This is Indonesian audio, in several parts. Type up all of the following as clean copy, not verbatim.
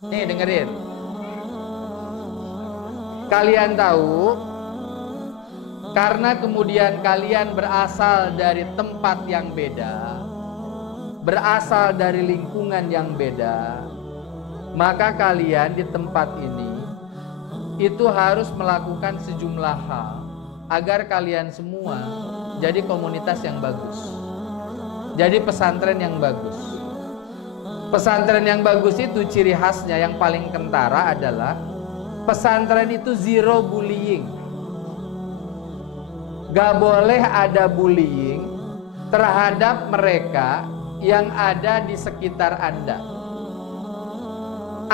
Nih dengerin. Kalian tahu, karena kemudian kalian berasal dari tempat yang beda, berasal dari lingkungan yang beda, maka kalian di tempat ini itu harus melakukan sejumlah hal agar kalian semua jadi komunitas yang bagus, jadi pesantren yang bagus. Pesantren yang bagus itu ciri khasnya yang paling kentara adalah pesantren itu zero bullying. Gak boleh ada bullying terhadap mereka yang ada di sekitar Anda.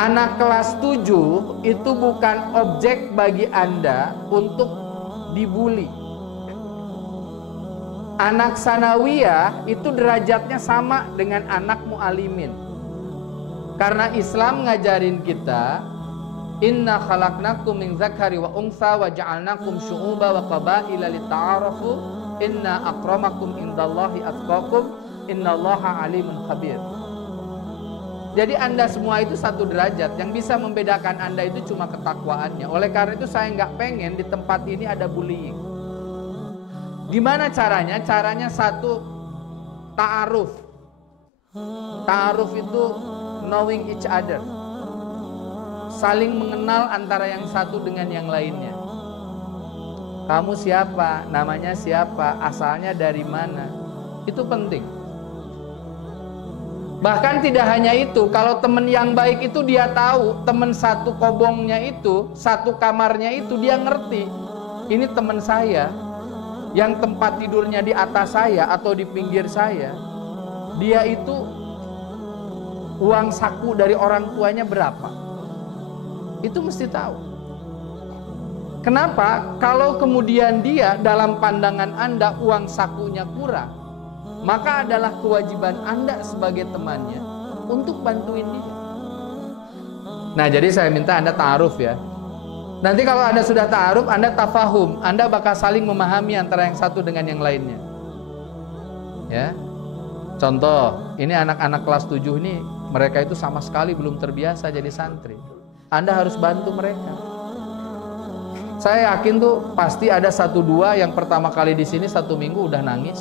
Anak kelas 7 itu bukan objek bagi Anda untuk dibully. Anak sanawiyah itu derajatnya sama dengan anak mu'alimin. Karena Islam ngajarin kita, inna khalaqnakum min dzakari wa untha wa ja'alnakum syu'uba wa qabaila lita'arafu inna akramakum indallahi atqakum innallaha alimun khabir. Jadi Anda semua itu satu derajat. Yang bisa membedakan Anda itu cuma ketakwaannya. Oleh karena itu saya nggak pengen di tempat ini ada bullying. Gimana caranya? Caranya satu, ta'aruf. Ta'aruf itu knowing each other, saling mengenal antara yang satu dengan yang lainnya. Kamu siapa? Namanya siapa? Asalnya dari mana? Itu penting. Bahkan tidak hanya itu, kalau teman yang baik itu dia tahu, teman satu kobongnya itu, satu kamarnya itu dia ngerti. Ini teman saya, yang tempat tidurnya di atas saya atau di pinggir saya, dia itu uang saku dari orang tuanya berapa? Itu mesti tahu. Kenapa? Kalau kemudian dia dalam pandangan Anda uang sakunya kurang, maka adalah kewajiban Anda sebagai temannya untuk bantuin dia. Nah, jadi saya minta Anda ta'aruf ya. Nanti kalau Anda sudah ta'aruf, Anda tafahum, Anda bakal saling memahami antara yang satu dengan yang lainnya. Ya. Contoh, ini anak-anak kelas 7 ini, mereka itu sama sekali belum terbiasa jadi santri. Anda harus bantu mereka. Saya yakin tuh pasti ada 1-2 yang pertama kali di sini 1 minggu udah nangis.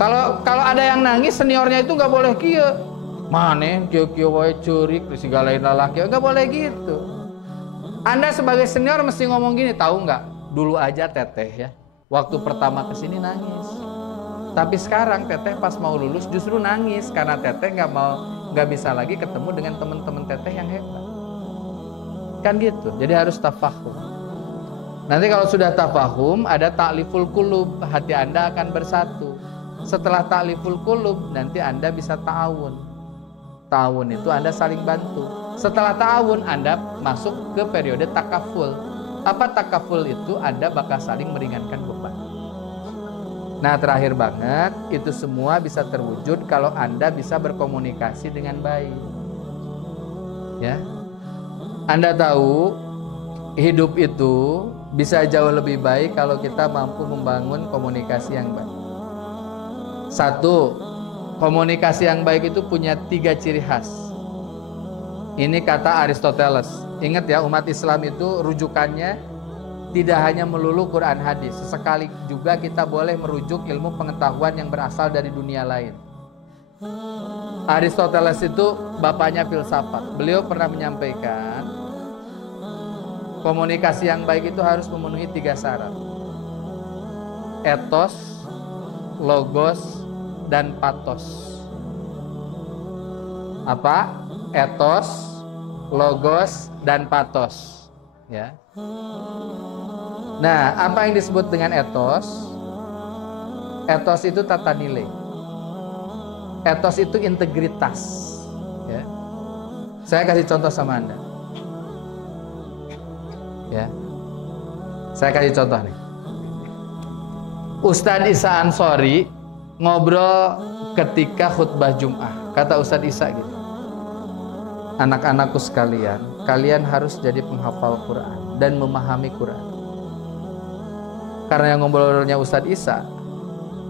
Kalau ada yang nangis, seniornya itu nggak boleh kieu. Mana kieu wae ceurik segalain lalaki, nggak boleh gitu. Anda sebagai senior mesti ngomong gini, tahu nggak? Dulu aja Teteh ya, waktu pertama kesini nangis. Tapi sekarang Teteh pas mau lulus justru nangis karena Teteh nggak bisa lagi ketemu dengan teman-teman Teteh yang hebat. Kan gitu. Jadi harus tafahum. Nanti kalau sudah tafahum, ada ta'liful qulub, hati Anda akan bersatu. Setelah ta'liful qulub, nanti Anda bisa ta'awun. Ta'awun itu Anda saling bantu. Setelah ta'awun, Anda masuk ke periode takaful. Apa takaful itu? Anda bakal saling meringankan beban. Nah, terakhir banget, itu semua bisa terwujud kalau Anda bisa berkomunikasi dengan baik. Ya. Anda tahu, hidup itu bisa jauh lebih baik kalau kita mampu membangun komunikasi yang baik. 1, komunikasi yang baik itu punya 3 ciri khas. Ini kata Aristoteles. Ingat ya, umat Islam itu rujukannya tidak hanya melulu Quran hadis, sesekali juga kita boleh merujuk ilmu pengetahuan yang berasal dari dunia lain. Aristoteles itu bapaknya filsafat. Beliau pernah menyampaikan, komunikasi yang baik itu harus memenuhi 3 syarat. Etos, logos, dan patos. Apa? Etos, logos, dan patos. Ya. Nah, apa yang disebut dengan etos? Etos itu tata nilai. Etos itu integritas. Ya. Saya kasih contoh sama Anda. Ya. Saya kasih contoh nih. Ustadz Isa Ansori ngobrol ketika khutbah Jum'ah. Kata Ustadz Isa gitu, anak-anakku sekalian, kalian harus jadi penghafal Quran dan memahami Quran. Karena yang ngobrolnya Ustadz Isa,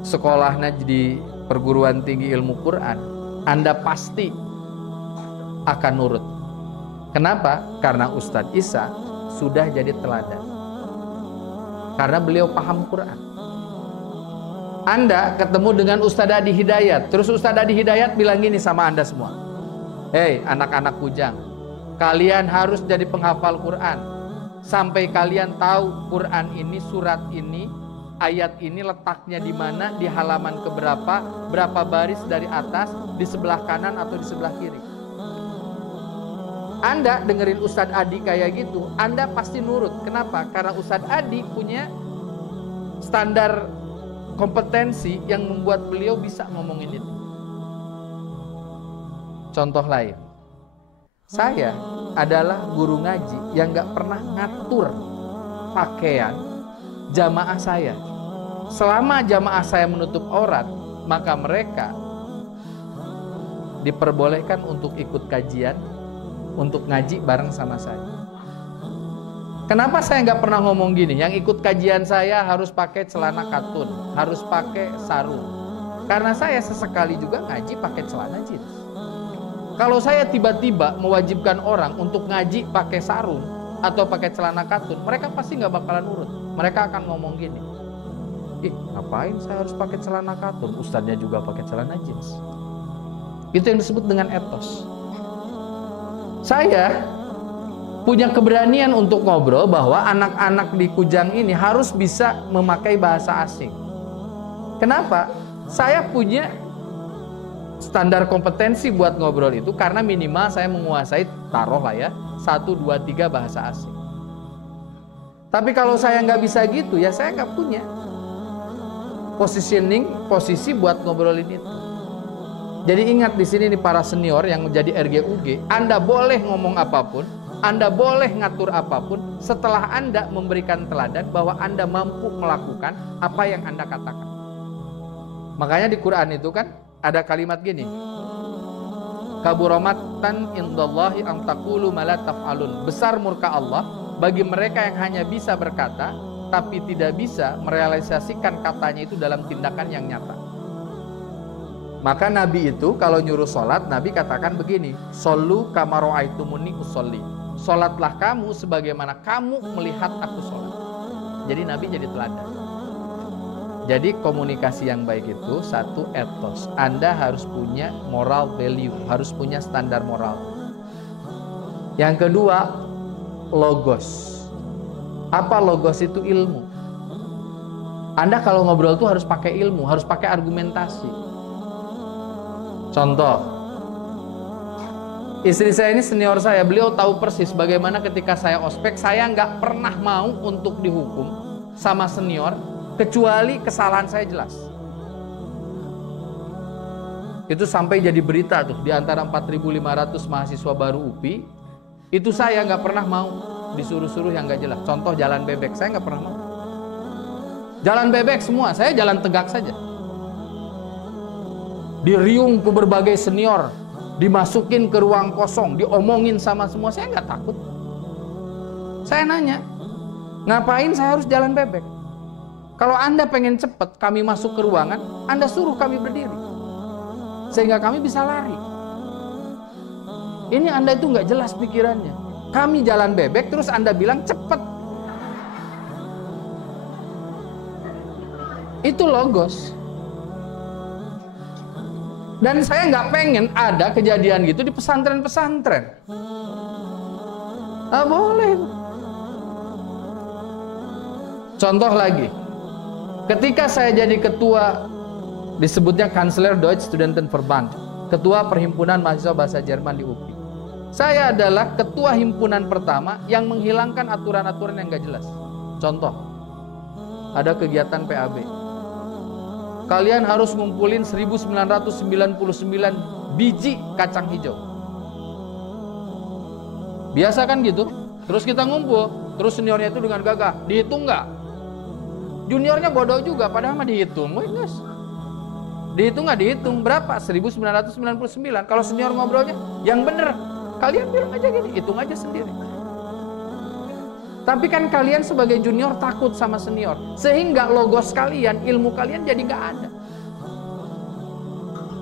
sekolahnya di perguruan tinggi ilmu Quran, Anda pasti akan nurut. Kenapa? Karena Ustadz Isa sudah jadi teladan. Karena beliau paham Quran. Anda ketemu dengan Ustadz Adi Hidayat, terus Ustadz Adi Hidayat bilang gini sama Anda semua, hei anak-anak Kujang, kalian harus jadi penghafal Quran sampai kalian tahu Quran ini, surat ini, ayat ini letaknya di mana, di halaman keberapa, berapa baris dari atas, di sebelah kanan atau di sebelah kiri. Anda dengerin Ustadz Adi kayak gitu, Anda pasti nurut. Kenapa? Karena Ustadz Adi punya standar kompetensi yang membuat beliau bisa ngomongin itu. Contoh lain, saya adalah guru ngaji yang gak pernah ngatur pakaian jamaah saya. Selama jamaah saya menutup aurat, maka mereka diperbolehkan untuk ikut kajian, untuk ngaji bareng sama saya. Kenapa saya nggak pernah ngomong gini? Yang ikut kajian saya harus pakai celana katun, harus pakai sarung. Karena saya sesekali juga ngaji pakai celana jeans. Kalau saya tiba-tiba mewajibkan orang untuk ngaji pakai sarung atau pakai celana katun, mereka pasti nggak bakalan nurut. Mereka akan ngomong gini, ih ngapain saya harus pakai celana katun? Ustadznya juga pakai celana jeans. Itu yang disebut dengan etos. Saya punya keberanian untuk ngobrol bahwa anak-anak di Kujang ini harus bisa memakai bahasa asing. Kenapa? Saya punya standar kompetensi buat ngobrol itu karena minimal saya menguasai, taruhlah ya, 1, 2, 3 bahasa asing. Tapi kalau saya nggak bisa gitu, ya saya nggak punya posisi buat ngobrolin itu. Jadi ingat di sini nih para senior yang menjadi RGUG, Anda boleh ngomong apapun, Anda boleh ngatur apapun setelah Anda memberikan teladan bahwa Anda mampu melakukan apa yang Anda katakan. Makanya di Quran itu kan ada kalimat gini, kaburamatan indallahi an taqulu ma la taf'alun. Besar murka Allah bagi mereka yang hanya bisa berkata tapi tidak bisa merealisasikan katanya itu dalam tindakan yang nyata. Maka Nabi itu kalau nyuruh sholat, Nabi katakan begini, Shollu kama ra'aitumuni usolli. Sholatlah kamu sebagaimana kamu melihat aku sholat. Jadi Nabi jadi teladan. Jadi komunikasi yang baik itu satu, etos. Anda harus punya moral value, harus punya standar moral. Yang kedua, logos. Apa logos itu? Ilmu. Anda kalau ngobrol tuh harus pakai ilmu, harus pakai argumentasi. Contoh, istri saya ini senior saya, beliau tahu persis bagaimana ketika saya ospek, saya nggak pernah mau untuk dihukum sama senior, kecuali kesalahan saya jelas. Itu sampai jadi berita tuh, di antara 4.500 mahasiswa baru UPI, itu saya nggak pernah mau disuruh-suruh yang nggak jelas. Contoh jalan bebek, saya nggak pernah mau. Jalan bebek semua, saya jalan tegak saja. Diriung ke berbagai senior, dimasukin ke ruang kosong, diomongin sama semua, saya nggak takut. Saya nanya, ngapain saya harus jalan bebek? Kalau Anda pengen cepat kami masuk ke ruangan, Anda suruh kami berdiri, sehingga kami bisa lari. Ini Anda itu nggak jelas pikirannya. Kami jalan bebek, terus Anda bilang cepat. Itu logos. Dan saya nggak pengen ada kejadian gitu di pesantren-pesantren. Nggak boleh. Contoh lagi, ketika saya jadi ketua, disebutnya Kanzler Deutsche Studentenverband, ketua perhimpunan mahasiswa bahasa Jerman di UPI. Saya adalah ketua himpunan pertama yang menghilangkan aturan-aturan yang nggak jelas. Contoh, ada kegiatan PAB. Kalian harus ngumpulin 1999 biji kacang hijau. Biasa kan gitu. Terus kita ngumpul, terus seniornya itu dengan gagah, dihitung nggak? Juniornya bodoh juga, padahal mah dihitung. Guys. Dihitung nggak? Dihitung. Berapa? 1999. Kalau senior ngobrolnya, yang bener, kalian bilang aja gini, hitung aja sendiri. Tapi kan kalian sebagai junior takut sama senior, sehingga logos kalian, ilmu kalian jadi nggak ada.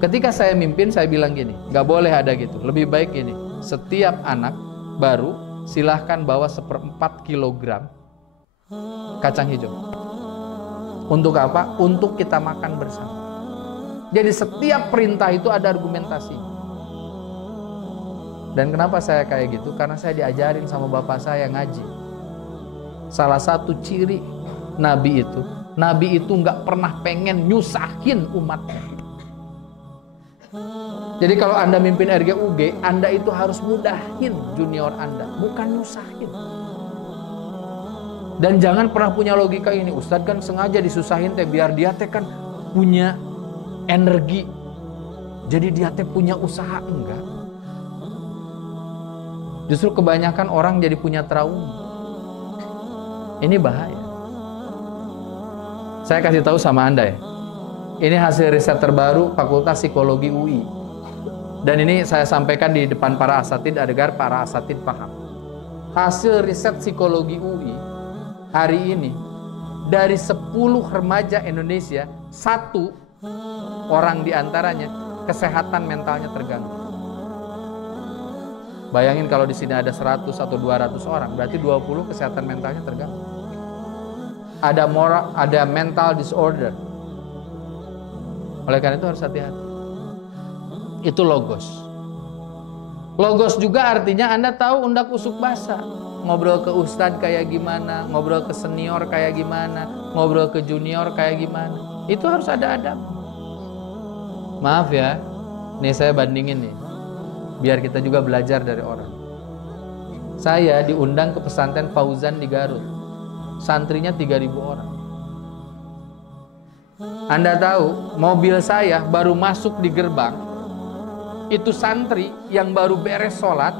Ketika saya mimpin, saya bilang gini, nggak boleh ada gitu. Lebih baik gini, setiap anak baru silahkan bawa 1/4 kilogram kacang hijau. Untuk apa? Untuk kita makan bersama. Jadi setiap perintah itu ada argumentasi. Dan kenapa saya kayak gitu? Karena saya diajarin sama bapak saya ngaji. Salah satu ciri Nabi itu nggak pernah pengen nyusahin umatnya. Jadi kalau Anda mimpin RGUG, Anda itu harus mudahin junior Anda, bukan nyusahin. Dan jangan pernah punya logika ini, Ustadz kan sengaja disusahin teh biar dia teh kan punya energi. Jadi dia teh punya usaha. Enggak. Justru kebanyakan orang jadi punya trauma. Ini bahaya. Saya kasih tahu sama Anda ya. Ini hasil riset terbaru Fakultas Psikologi UI. Dan ini saya sampaikan di depan para asatid agar para asatid paham. Hasil riset psikologi UI hari ini, dari 10 remaja Indonesia, 1 orang diantaranya kesehatan mentalnya terganggu. Bayangin kalau di sini ada 100 atau 200 orang, berarti 20 kesehatan mentalnya terganggu. Ada mental disorder. Oleh karena itu harus hati-hati. Itu logos. Logos juga artinya Anda tahu undak usuk basa. Ngobrol ke ustadz kayak gimana, ngobrol ke senior kayak gimana, ngobrol ke junior kayak gimana. Itu harus ada adab. Maaf ya, nih saya bandingin nih. Biar kita juga belajar dari orang. Saya diundang ke pesantren Fauzan di Garut. Santrinya 3.000 orang. Anda tahu, mobil saya baru masuk di gerbang, itu santri yang baru beres sholat,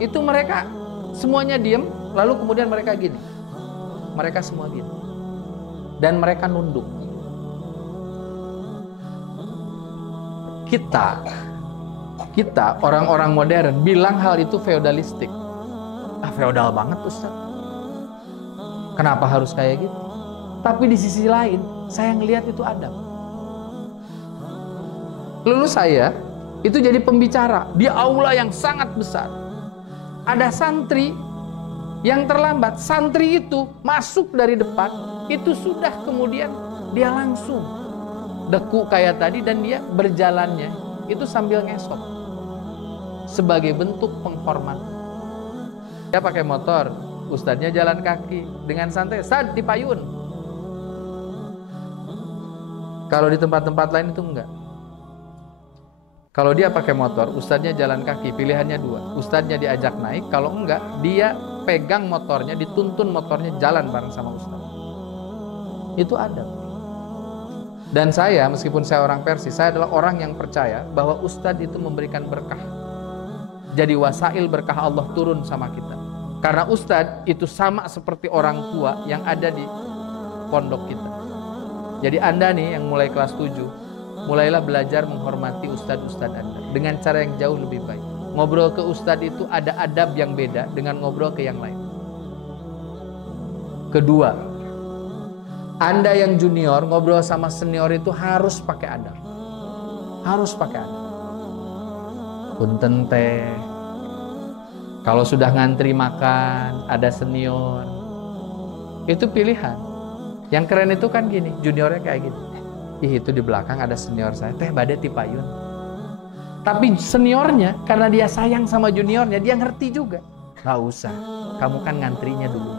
itu mereka semuanya diem, lalu kemudian mereka gini. Mereka semua gini. Dan mereka nunduk. Kita orang-orang modern bilang hal itu feodalistik. Feodal banget Ustaz. Kenapa harus kayak gitu? Tapi di sisi lain saya ngelihat itu adab. Lalu saya itu jadi pembicara di aula yang sangat besar. Ada santri yang terlambat. Santri itu masuk dari depan, itu sudah kemudian dia langsung deku kayak tadi, dan dia berjalannya itu sambil ngesot sebagai bentuk penghormatan. Dia pakai motor, ustadznya jalan kaki dengan santai, sad di payun. Kalau di tempat-tempat lain itu enggak. Kalau dia pakai motor, ustadznya jalan kaki, pilihannya 2. Ustadznya diajak naik, kalau enggak dia pegang motornya, dituntun motornya jalan bareng sama ustadz. Itu adab. Dan saya, meskipun saya orang Persis, saya adalah orang yang percaya bahwa ustadz itu memberikan berkah. Jadi wasail berkah Allah turun sama kita. Karena ustadz itu sama seperti orang tua yang ada di pondok kita. Jadi Anda nih yang mulai kelas 7, mulailah belajar menghormati ustadz-ustadz Anda dengan cara yang jauh lebih baik. Ngobrol ke ustadz itu ada adab yang beda dengan ngobrol ke yang lain. Kedua, Anda yang junior ngobrol sama senior itu harus pakai adab. Harus pakai adab. Punten teh. Kalau sudah ngantri makan, ada senior. Itu pilihan. Yang keren itu kan gini, juniornya kayak gini. Ih, itu di belakang ada senior saya, teh bade ti payun. Tapi seniornya karena dia sayang sama juniornya, dia ngerti juga. Gak usah, kamu kan ngantrinya dulu.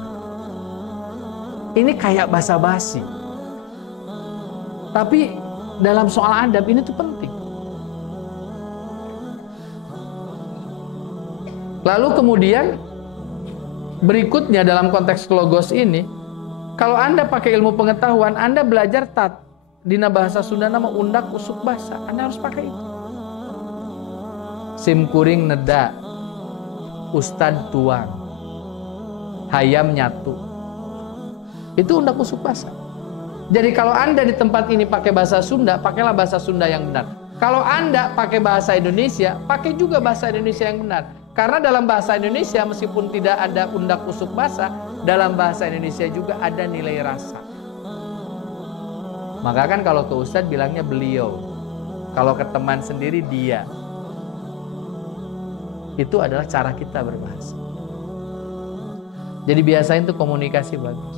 Ini kayak basa-basi. Tapi dalam soal adab ini tuh penting. Lalu kemudian berikutnya dalam konteks logos ini, kalau Anda pakai ilmu pengetahuan, Anda belajar dina bahasa Sunda nama undak usuk basa. Anda harus pakai itu. Sim kuring neda, ustad tuang, hayam nyatu. Itu undak usuk basa. Jadi kalau Anda di tempat ini pakai bahasa Sunda, pakailah bahasa Sunda yang benar. Kalau Anda pakai bahasa Indonesia, pakai juga bahasa Indonesia yang benar. Karena dalam bahasa Indonesia meskipun tidak ada undak usuk basa, dalam bahasa Indonesia juga ada nilai rasa. Maka kan kalau ke ustadz bilangnya beliau, kalau ke teman sendiri dia. Itu adalah cara kita berbahasa. Jadi biasain tuh komunikasi bagus.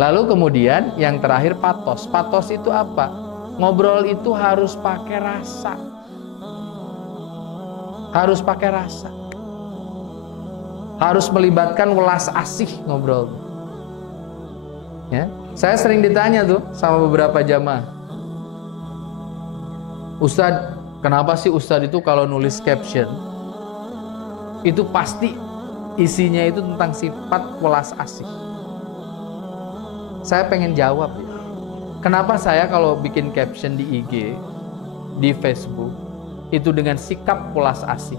Lalu kemudian yang terakhir patos. Patos itu apa? Ngobrol itu harus pakai rasa. Harus pakai rasa. Harus melibatkan welas asih ngobrol. Ya, saya sering ditanya tuh sama beberapa jamaah. Ustadz, kenapa sih Ustadz itu kalau nulis caption itu pasti isinya itu tentang sifat welas asih? Saya pengen jawab ya. Kenapa saya kalau bikin caption di IG, di Facebook itu dengan sikap welas asih?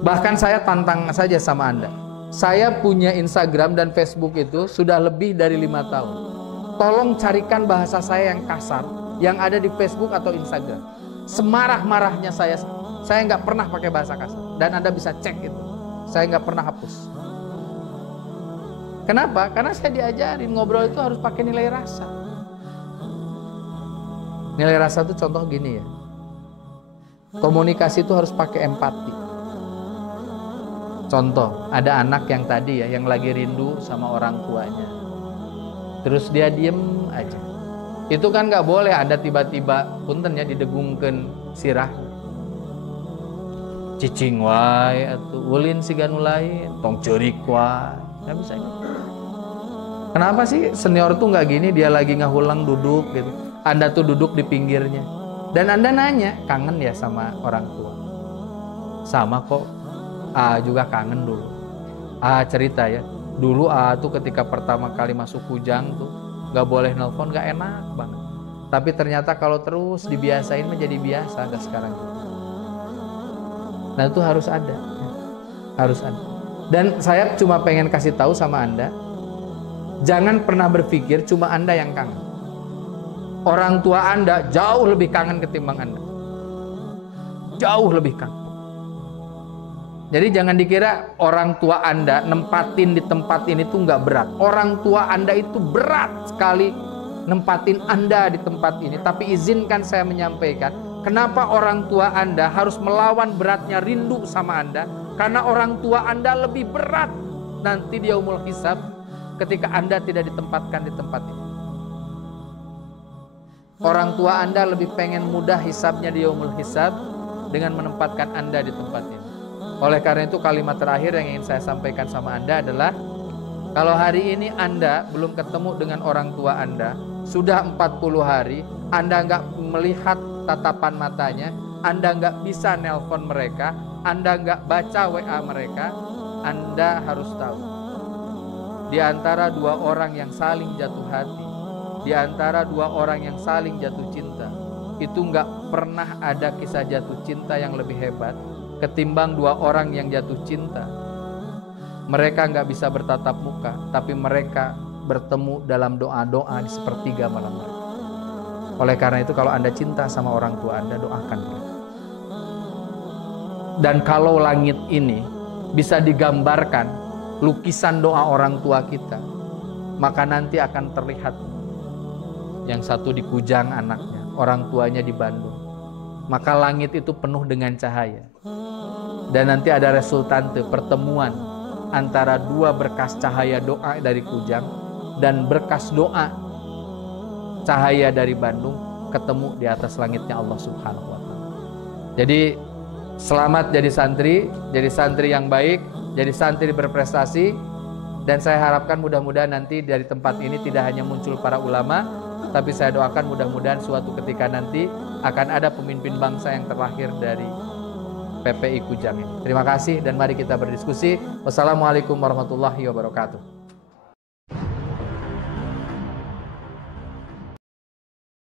Bahkan saya tantang saja sama Anda. Saya punya Instagram dan Facebook itu sudah lebih dari 5 tahun. Tolong carikan bahasa saya yang kasar yang ada di Facebook atau Instagram. Semarah-marahnya saya nggak pernah pakai bahasa kasar. Dan Anda bisa cek itu. Saya nggak pernah hapus. Kenapa? Karena saya diajarin ngobrol itu harus pakai nilai rasa. Nilai rasa itu contoh gini ya. Komunikasi itu harus pakai empati. Contoh, ada anak yang tadi ya, yang lagi rindu sama orang tuanya. Terus dia diem aja. Itu kan nggak boleh Anda tiba-tiba punten ya didegungkeun sirah. Cicing wae atuh ulin siganu lain, tong ceurik wae. Nggak bisa gitu. Kenapa sih senior tuh nggak gini, dia lagi ngahulang duduk gitu. Anda tuh duduk di pinggirnya. Dan Anda nanya, kangen ya sama orang tua? Sama kok. Juga kangen dulu. Cerita ya. Dulu tuh ketika pertama kali masuk Kujang tuh nggak boleh nelpon, nggak enak banget. Tapi ternyata kalau terus dibiasain menjadi biasa nggak sekarang. Nah itu harus ada, harus ada. Dan saya cuma pengen kasih tahu sama Anda, jangan pernah berpikir cuma Anda yang kangen. Orang tua Anda jauh lebih kangen ketimbang Anda. Jauh lebih kangen. Jadi jangan dikira orang tua Anda nempatin di tempat ini tuh nggak berat. Orang tua Anda itu berat sekali nempatin Anda di tempat ini. Tapi izinkan saya menyampaikan, kenapa orang tua Anda harus melawan beratnya rindu sama Anda? Karena orang tua Anda lebih berat nanti di yaumul hisab ketika Anda tidak ditempatkan di tempat ini. Orang tua Anda lebih pengen mudah hisabnya di yaumul hisab dengan menempatkan Anda di tempat ini. Oleh karena itu kalimat terakhir yang ingin saya sampaikan sama Anda adalah, kalau hari ini Anda belum ketemu dengan orang tua Anda, sudah 40 hari, Anda nggak melihat tatapan matanya, Anda nggak bisa nelpon mereka, Anda nggak baca WA mereka, Anda harus tahu. Di antara dua orang yang saling jatuh hati, di antara dua orang yang saling jatuh cinta, itu nggak pernah ada kisah jatuh cinta yang lebih hebat ketimbang dua orang yang jatuh cinta. Mereka nggak bisa bertatap muka, tapi mereka bertemu dalam doa-doa di sepertiga malam mereka. Oleh karena itu kalau Anda cinta sama orang tua Anda, doakan mereka. Dan kalau langit ini bisa digambarkan lukisan doa orang tua kita, maka nanti akan terlihat yang satu di Kujang anaknya, orang tuanya di Bandung. Maka langit itu penuh dengan cahaya. Dan nanti ada resultante pertemuan antara dua berkas cahaya doa dari Kujang dan berkas doa cahaya dari Bandung ketemu di atas langitnya Allah Subhanahu wa Ta'ala. Jadi selamat jadi santri yang baik, jadi santri berprestasi. Dan saya harapkan mudah-mudahan nanti dari tempat ini tidak hanya muncul para ulama, tapi saya doakan mudah-mudahan suatu ketika nanti akan ada pemimpin bangsa yang terlahir dari PPI Kujang ini. Terima kasih dan mari kita berdiskusi. Wassalamualaikum warahmatullahi wabarakatuh.